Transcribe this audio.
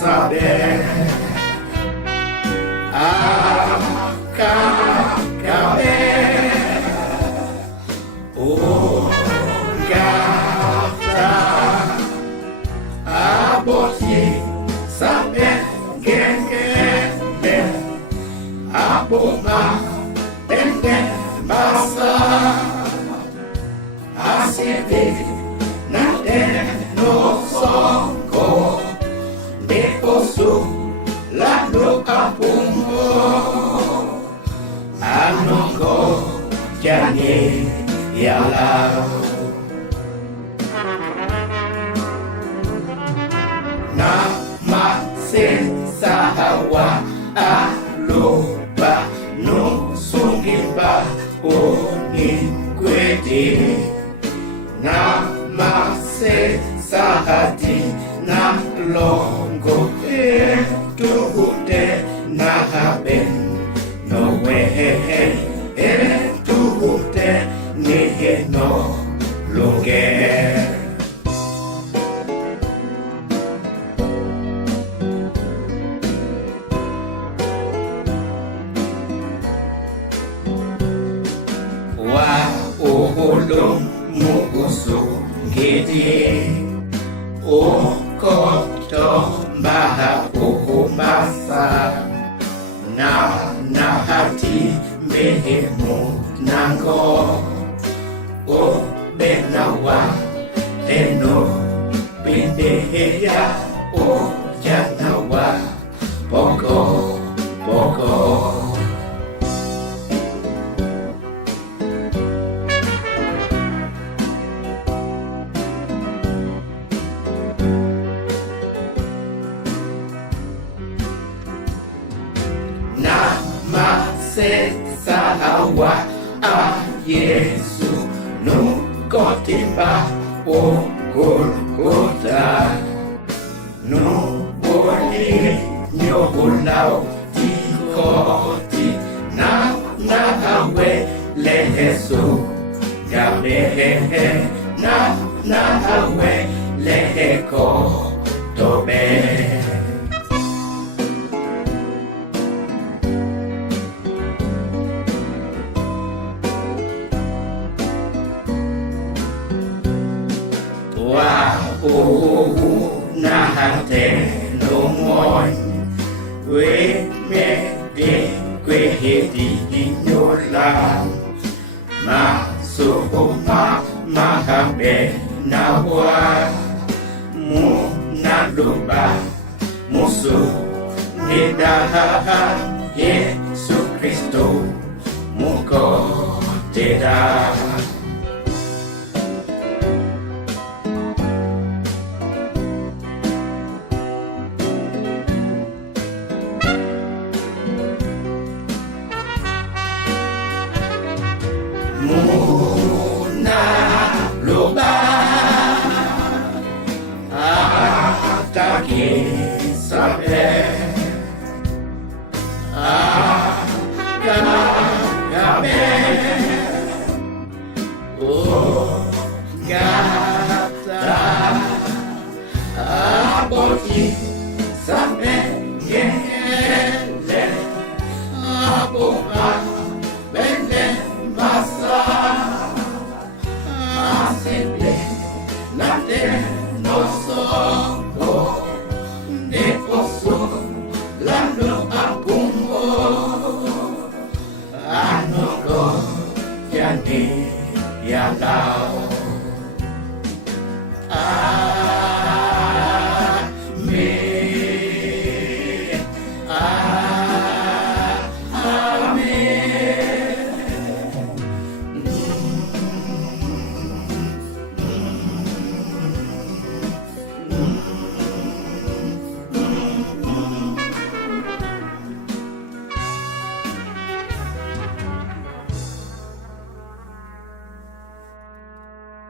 saber o gata aboti saber gengene aboma bende basa asibi na no songo deposu la no apungo anongo jani yala na ma se sahawa aloba no sungiba oni kwete na ma se sahati na longo tuhute na haben no way tuhute ni no longe wa oholom mugusu gidi o koto maha ukumasa na hati mehemu nango o benawa eno bindeya o janawa boko boko se sahawa a Yesu no kotimba o Golgotha no boli nyobulao tikoti na hawe leheso gabe na hawe leheko tobe na hate no moi we me de que hedi inyola ma so ma habe na wa mu na luba musu heda Yesu Kristo muko teda Muna loba ataki sabe gabe o gata aboti